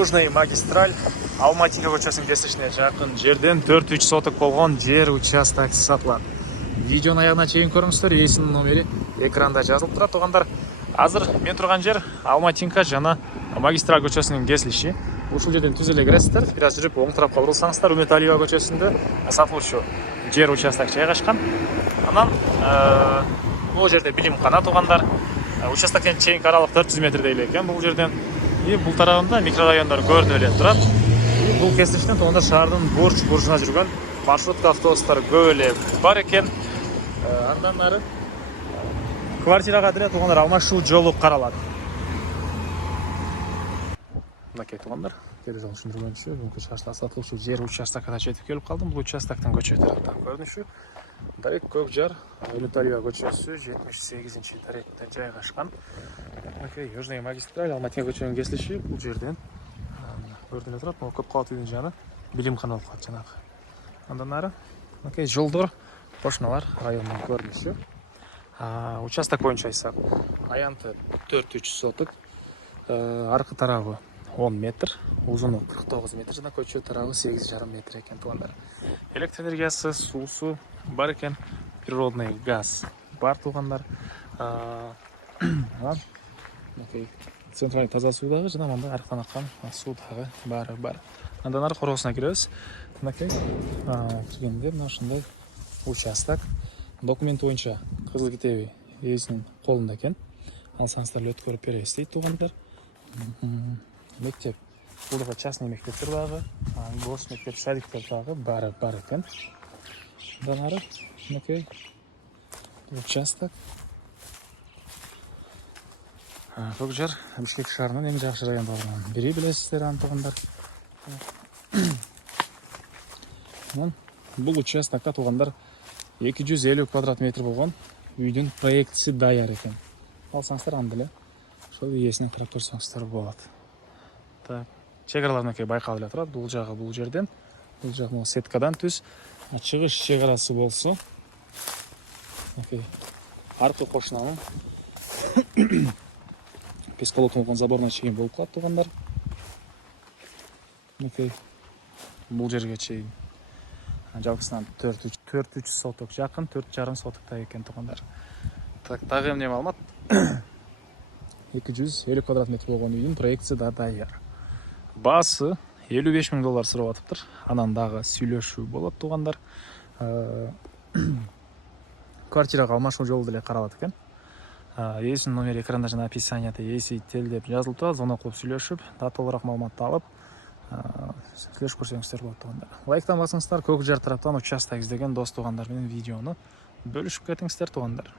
Южный магистраль Алматинка көчесінің кесішіне жақын жерден 4-3 сотық болған жер участоксы сатылады. Видеоны аяғына чейін көріңіздер, есімнің номері экранда жазылып тұрады. Туғандар, азыр мен тұрған жер Алматинка жана магистраль көчесінің кесіліші. Ушул жерден түзеле кіресіздер, біраз жүріп оң тарапқа бұрылсаңыздар, Үмітәлиева көчесінде сатылушы жер участок жайгашкан. Анан бұл жерде билимхана туғандар. Участоктен чейинки аралык 400 метрдей эле экен бул жерден. Бұл тарабында микрорайондар көрініп эле турат. Бұл кесилиштен туғандар шаардын бурчуна жүргөн маршрутка автобустар көп эле бар экен. Андан нары квартирага деле туғандар алмашуу жолу каралат. Мынакей туғандар, кері жол түшүндүргөнчү, бүгүнкү чаршыда сатылуучу жер участокуна жетип келип калдым. Бул участоктун көчө тараптан көрүнүшү Дарек Көкжар, Үмітәлиева көчөсү 78-чи даректе жайгашкан. Мынакей Южный магистраль Алматинка көчөнүн кесилиши бул жерден көрүнүп турат. Могу көп кабаттуу үйдүн жаны билимхана болуп калат жанагы. Андан нары мынакей жолдор, кошуналар районунун көрүнүшү. Участок боюнча айтсак, аянты 4-3 соток, аркы тарабы 10 метр, узуну 49 метр, жана көчө тарабы 8,5 метр экен туғандар. Электр энергиясы, суусу бар экен, природный газ бар туғандар. Центральный таза суу дагы жана мындай арктан аккан суу дагы бар. Андан ары коргосуна киребиз. Мынакей киргенде мына ушундай участок. Документ боюнча кызыл китеби ээсинин колунда экен. Алсаңыздар өткөрүп беребиз дейт туғандар. Мектеп, бул частный мектептер дагы, гос мектеп, садиктер дагы бар экен. Андан ары мынакей участок. Көкжар, Бишкек шаарынын эң жакшы райондорунун бири билесиздер аны туғандар. Бул участокта туғандар 250 квадрат метр болгон үйдүн проектisi даяр экен. Алсаңыздар аны деле ошол ээсине карап көрсөңүздөр болот. Так, чек-аралар мынакей байкалып эле турат. Бул жагы бул жерден, бул жагы могу сеткадан түз. Чыгыш чек-арасы болсо, мынакей аркы кошунанын пескалотон заборына чейин болуп калат туғандар. Мынакей бул жерге чейин жалпысынан 4-3 соток жакын, 4,5 сотокта экен туғандар. Так, дагы эмне маалымат? 250 квадрат метр болгон үйдүн проектisi да даяр. Баасы $55,000 сурап атыптыр. Анан дагы сүйлөшүү болот туғандар. Квартирага алмашуу жолу деле каралат экен. Ээсинин номери экранда жана описанияда ээси тел деп жазылып турат. Зона кылып сүйлөшүп, даталыраак маалыматты алып, сүйлөшүп көрсөңүздөр болот туғандар. Лайктан басыңыздар, Көкжар тараптан участок издеген дос туғандар менен видеону бөлүшүп кетиңиздер туғандар.